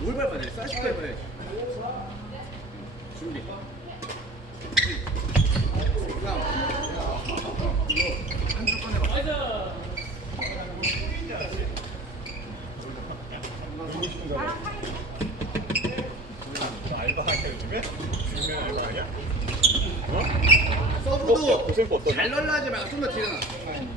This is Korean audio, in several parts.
뭘 밟아야 돼 준비 한줄 꺼내봐 알바하냐 요즘에? 주면 알바하냐? 서브도 고생법 어떠냐? 잘 넣으려 하지 말고 좀더 뒤로 놔 하면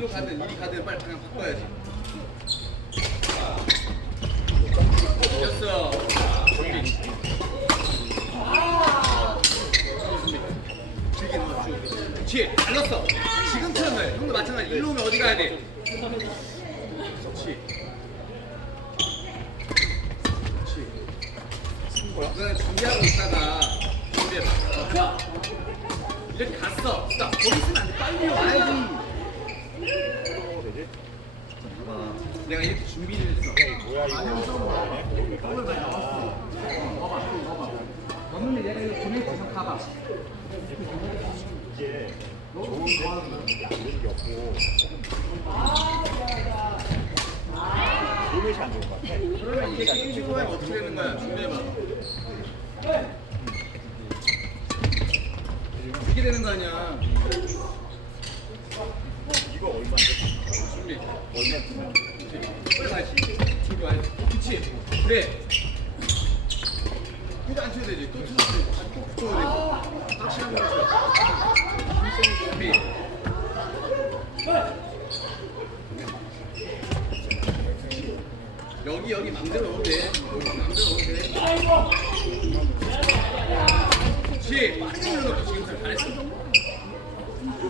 일로 가든 이리 가든 빨리 그냥 바꿔야지. 준비. 길게 넣어 쭉. 그렇지. 잘 넣었어. 지금처럼 해. 형도 마찬가지. 일로 오면 어디 가야 돼? 그렇지. 그렇지. 그거는 준비하고 있다가 준비해봐. 자, 이렇게 갔어. 자, 거기 있으면 안 돼. 빨리 와야지. 봐봐. 내가 이렇게 준비를 했어. 뭐야 이거 더블 많이 나왔어. 봐봐, 봐봐. 넣는데 얘가 이거 때 가봐. 이게 좋은 되는 게 없고 몸이 안 좋은 것 같아 그러면 이게 게임 중하면 어떻게 되는 거야? 준비해봐. 여기 여기 맘대로 넣어도 돼. 맘대로 넣어도 돼. 그렇지. 빠르게 밀어넣고 지금 잘했어.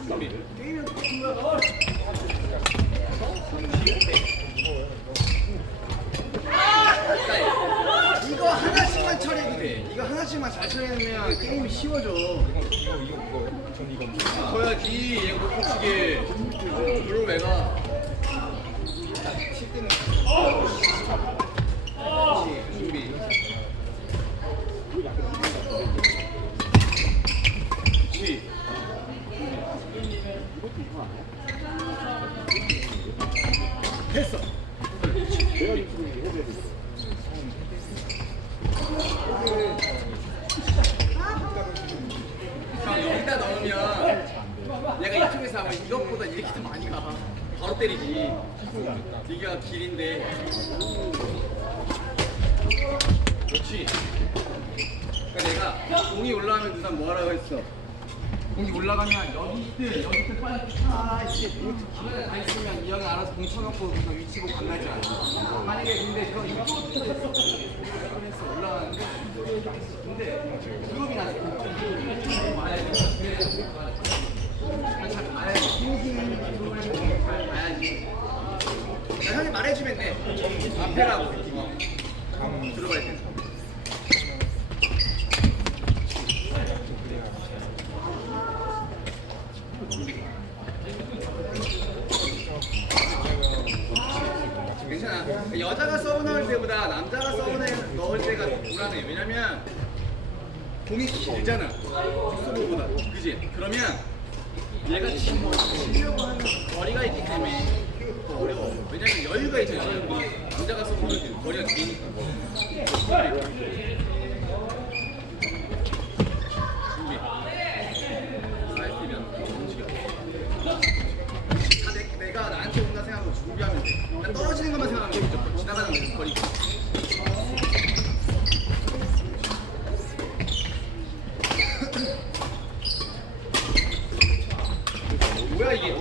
준비. 게임이 똑같은 거야. 자, 이거 하나씩만 처리해도 돼. 이거 하나씩만 잘 처리하면 게임이 쉬워져. 이거 이거 이거 전 이거 둬야지. 얘못 붙이게. 그걸 왜 가? 그렇지. 준비. 그렇지. 됐어. 내가 유튜브 해야 돼 형 여기다 넣으면 내가 이쪽에서 하면 이것보다 이렇게 더 많이 가. 바로 때리지. 이게 길인데. 그렇지. 그러니까 내가 공이 올라가면 누가 뭐하라고 했어? 공이 올라가면 여기 있든 여기 있든 빨리 차 이렇게 기간에 다 있으면 이 형이 알아서 공 쳐놓고 그 위치 보고 간다지 않아. 만약에 근데 저 이쪽부터 했어 올라가는데 근데 그룹이 나서 와야지. 그래. 잘 가야지. 잘 가야지. 나 형이 말 해주면 돼. 앞에라고. 어. 들어갈 때. 괜찮아. 여자가 서브 넣을 때보다 남자가 서브 넣을 때가 불안해. 왜냐면 공이 길잖아. 서브보다. 그지? 그러면 얘가 치려고 치려고 하는 거리가 있기 때문에 더 어려워. 왜냐면 여유가 있잖아. 남자가 서브 넣을 때 거리가 기니까. 준비. 사이드면 움직여. 다 내, 내가 나한테 온다 생각하고 준비하면 돼. 난 떨어지는 것만 생각하면 돼. 무조건 지나가는 거리. 뭐야 이게?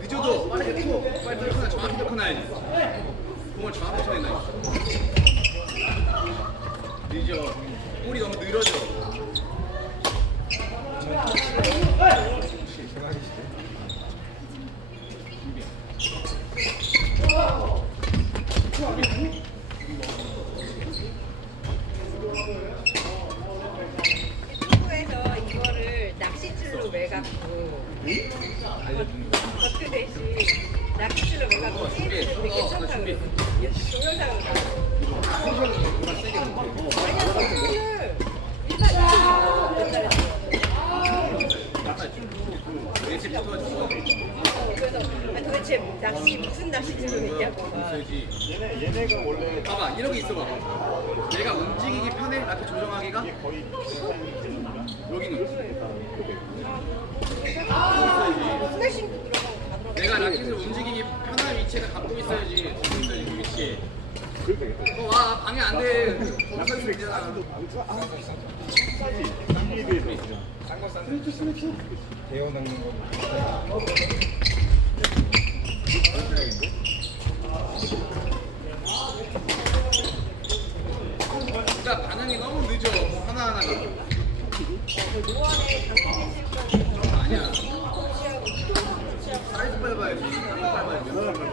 늦어도 빠르게 쳐. 빨리 들어나 정확히 들어나야지. 공을 정확히 쳐야 된다. 늦어. 볼이 너무 늘어져. 한국에서 이거를 버트 대신 되게. 동영상을 도대체 낚시 무슨. 얘네 얘네가 원래 봐봐 이런 게 있어 봐. 얘가 움직이기 편해 이렇게 조정하기가 내가 라켓을 움직이기 편한 위치에다 갖고 있어야지. 갖고 있어야지 그 위치에. 어와 방해 안 돼. 못할 수 있잖아. 대어 넣는 거. 그러니까 반응이 너무 늦어 뭐 하나 하나가. 아니야. 취하고 취하고 사이즈 밟아야지. 사이즈 밟아야지.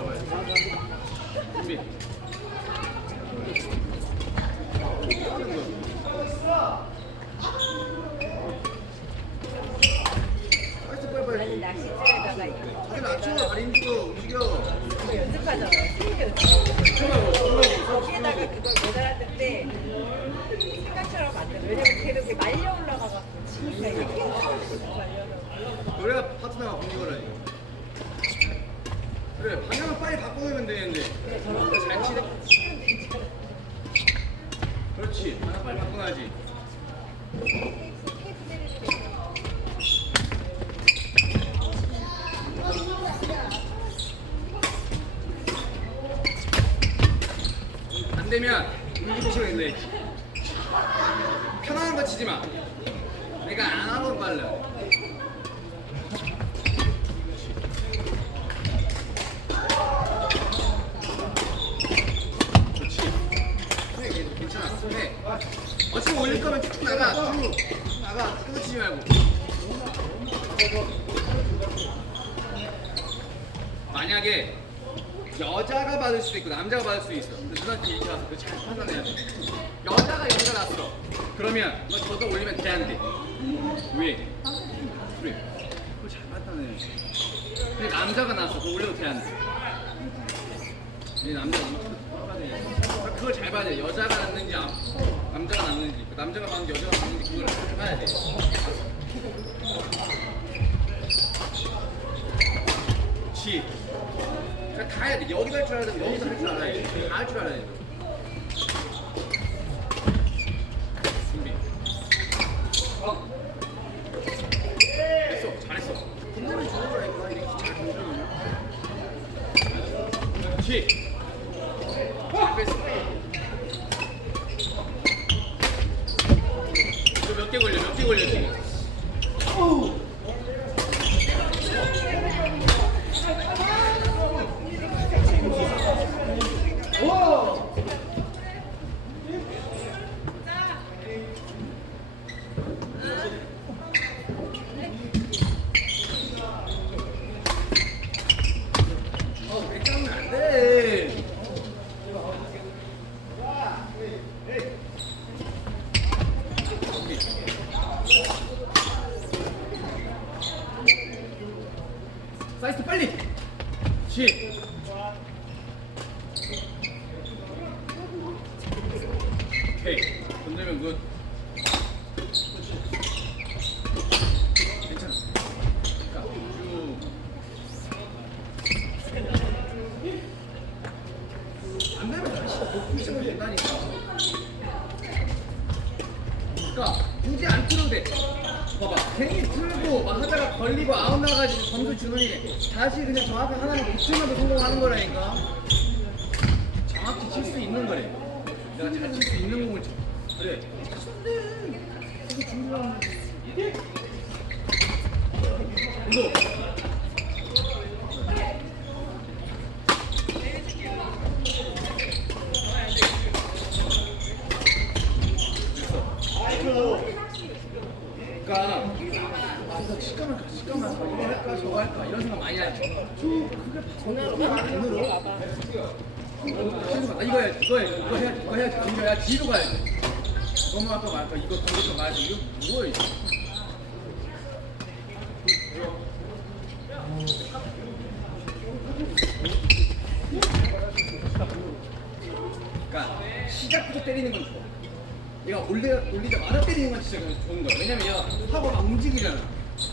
쭉 나가. 끊어치지 말고. 만약에 여자가 받을 수도 있고 남자가 받을 수도 있어. 근데 누나한테 얘기 와서 그거 잘 판단해야 돼. 여자가 여기가 났어. 그러면 너 저도 올리면 돼, 안 돼? 왜? 그래. 그거 잘 판단해. 근데 남자가 났어. 그거 올려도 돼, 안 돼? 이 남자가. 그걸 잘 봐야 돼. 여자가 났는지 남- 남자가 났는지. 그 남자가 났는지 여자가 났는지 그걸 잘 봐야 돼. 그렇지. 그러니까 다 해야 돼. 여기도 할줄 알아야 되고 여기도 할줄 알아야 돼. 다 할 줄 알아야 돼. 준비. 됐어. 잘했어. 끝내면 좋은 거라니까. 이렇게 잘 던져놓으면. 그렇지. 몇 개 걸려? 몇 개 걸려 지금? 어, 왜 짜면 안 돼? 사이즈 빨리. 시. 오케이. 건들면 굿. 괜찮아. 그러니까 쭉. 안 되면 다시 복귀 시작을 된다니까. 그러니까 굳이 안 틀어도 돼. 봐봐, 괜히 틀고 막 하다가 걸리고 아웃 나가지고 점수 주느니 다시 그냥 정확히 하나는 붙으면서 성공하는 거라니까. 정확히 칠 수 있는 거래. 내가 잘 칠 수 있는 공을 쳐. 그러니까 가, 치과만 가, 이거 늘어. 아, 이거 해, 이거 해, 이거 해, 이거 해, 뒤로 야 뒤로 가야 돼. 할까 말까, 이거 던질까 말까, 이거 뭐야 이거. 그러니까 시작부터 때리는 건 좋아. 얘가 올리, 올리자마자 때리는 건 진짜 좋은 거야. 왜냐면 하고 막 움직이잖아.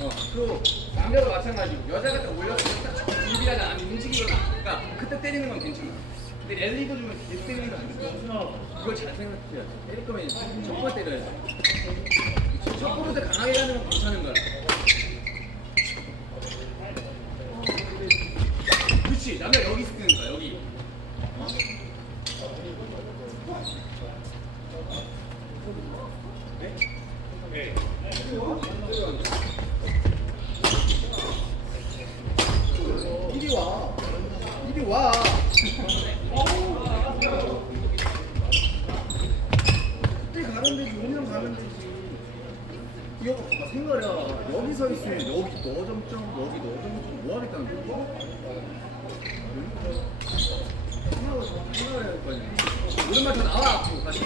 어, 그리고 남자도 마찬가지고 여자가 딱 올렸을 때딱 준비하지 않으면 움직이거나. 그러니까 그때 때리는 건 괜찮아. 근데 랠리도 주면 계속 때리는 건안 돼. 그걸 잘 생각해야 돼. 때릴 거면 첫 번째 때려야 돼. 그치? 첫 번째 강하게 가는 건 괜찮은 거야. 그렇지. 남자 여기 쓰는 거야, 여기. 어? 이리 와. 이리 와. 그때 가면 되지, 오면 가면 되지. 이거 봐, 생각해야 여기 서 있으면 여기 너 점점, 여기 너 점점 뭐 하겠다는 거야? 생각을 좀 생각을 해야 될거 아니야. 오랜만에 더 나와, 앞으로 다시.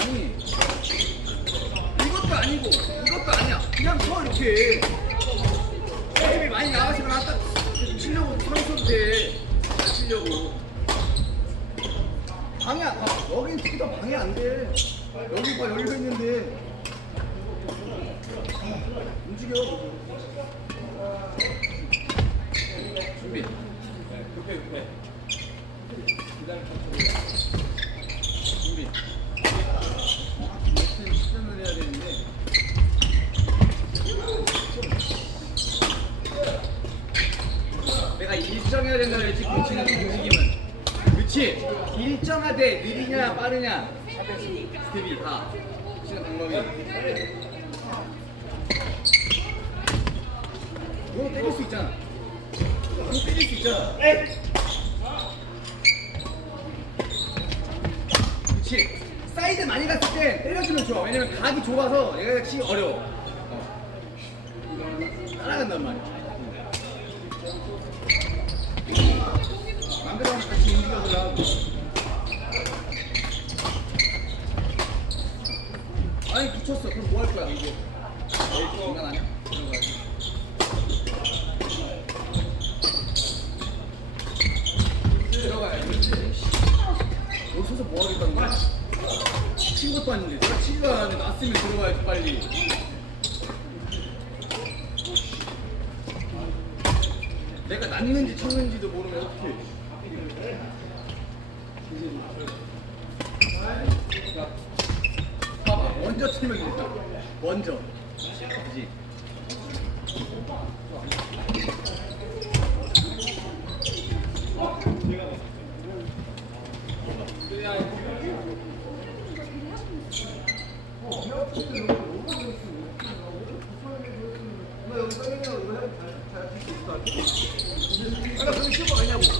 아니, 이것도 아니고, 이것도 아니야. 그냥 서, 이렇게. 힘이 많이 나가시면 아까 치려고 서 있어도 돼. 잘 치려고. 방해, 안- 아, 여긴 더 방해 안 돼. 여기 봐, 열려 있는데. 움직여. 준비. 급해, 급해. 기다려. 매트 시전을 해야 되는데. 내가 일정해야 된다 그랬지 코치는 움직임은 그치 일정하되 느리냐 빠르 아니 붙였어. 그럼 뭐 할 거야 이거 장난 아니야? 서서 뭐? 친 것도 아닌데. 내가 치지도 않았는데 났으면 들어가야지 빨리. 내가 났는지 쳤는지도 모르면 어떡해 먼저. 그지? 아, 그게 쉬운 거 아니냐고.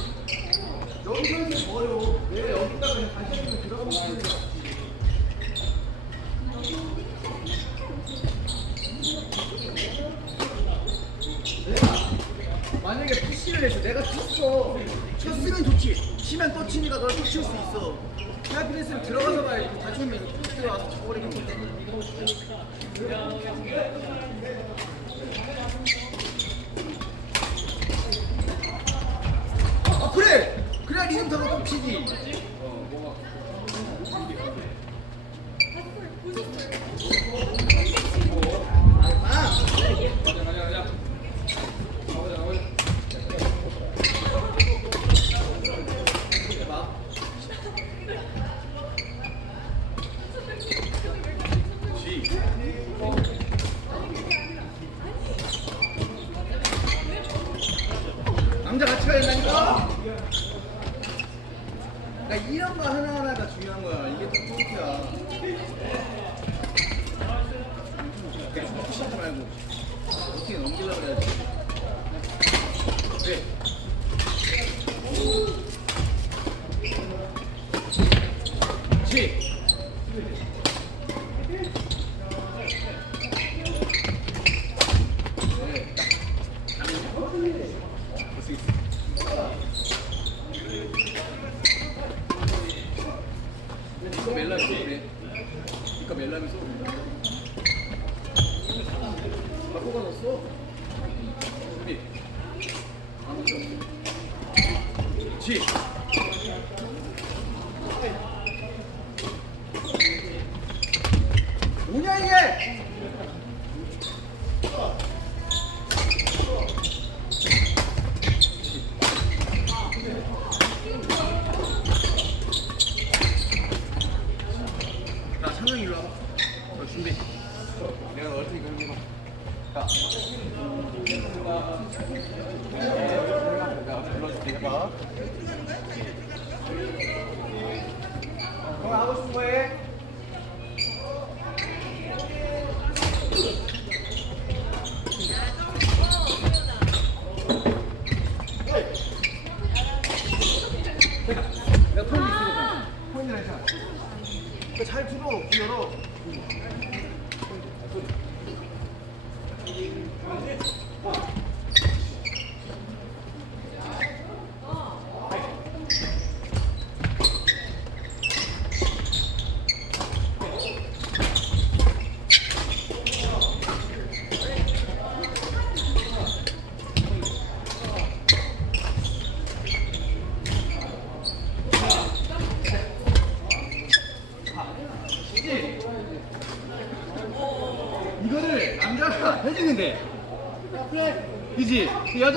Luigi.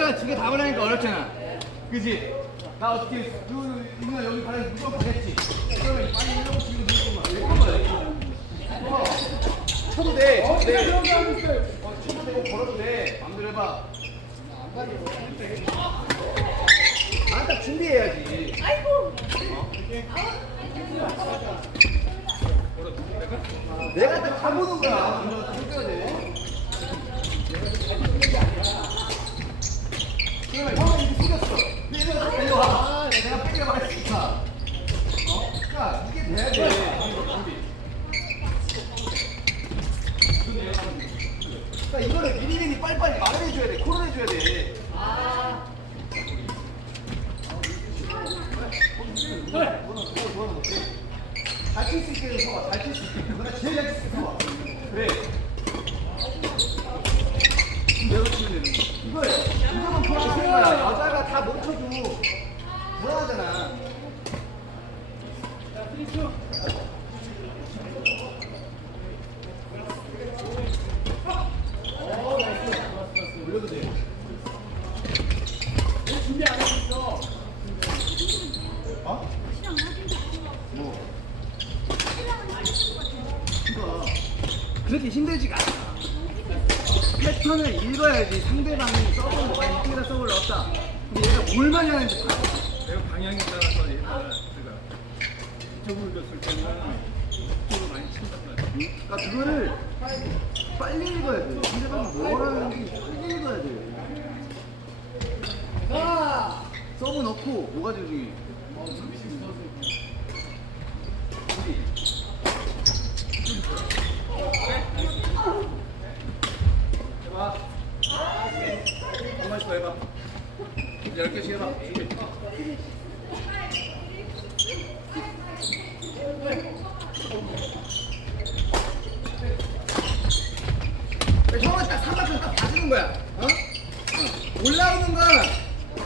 하잖아 두 개다 하니까 어렵잖아. 그지? 나 어떻게 누- 누나 여기 바닥에 무조건 했지? 그러면 빨리 이러고 뒤로 누울 거만 이런 거야? 어. 쳐도 돼 쳐도 어, 쳐도 되고 걸어도 돼. 맘대로 해봐. 안 딱 준비해야지. 아이고. 어? 내가 딱 가보는 거야. 그러면 형은 이렇게 숙였어. 근데 이거 빼려 와. 내가 빼기라고 했으니까. 어? 그니까 이게 돼야 돼. 그니까 이거를 미리미리 빨리빨리 말을 해줘야 돼. 코를 해줘야 돼. 잘칠수 있게 해서 잘칠수 있게. 그래, 제일 잘칠수 있게 그래. 내가 치면 되는 거. 이거예요. 어. 여자가 다 못 쳐. 서브 넣고 해봐. 준비. 처음에 딱 삼각형 딱 봐주는 거야. 어? 어. 올라오는 건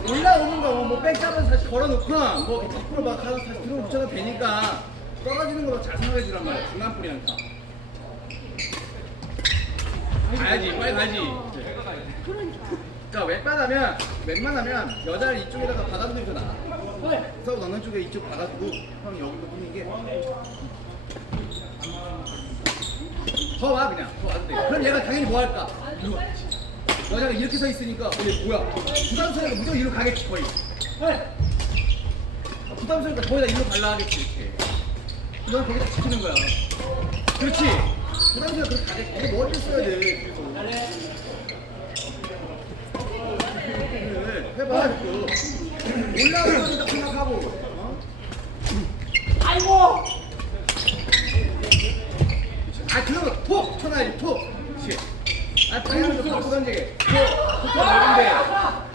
올라오는 거뭐 백 잡아서 다시 걸어놓거나 뭐 앞으로 막 가서 다시 들어 붙여도 되니까 떨어지는 거로 잘 생각해 주란 말이야. 중간 뿌리니까. 가야지, 빨리 가야지. 그러니까 웬만하면 웬만하면 여자를 이쪽에다가 박아두는 게 나아. 서브 넣는 쪽에 이쪽 박아두고 형 여기로 뿌리는 게. 더 와 그냥 더 와도 돼. 그럼 얘가 당연히 뭐 할까? 이리 와. 여자가 이렇게 서 있으니까 근데 뭐야? 부담스러우니까 무조건 이리로 가겠지 거의. 아, 부담스러우니까 거의 다 이리로 갈라 하겠지 이렇게. 넌 거기다 지키는 거야. 그렇지. 부담스러우니까 그렇게 가겠지. 이거 머리를 써야 돼. 뒤에서. 그래, 해봐 거다 생각하고. 어? 아 그러면 톡 쳐놔야지 톡 아 바꿔 던지게 톡톡 넓은데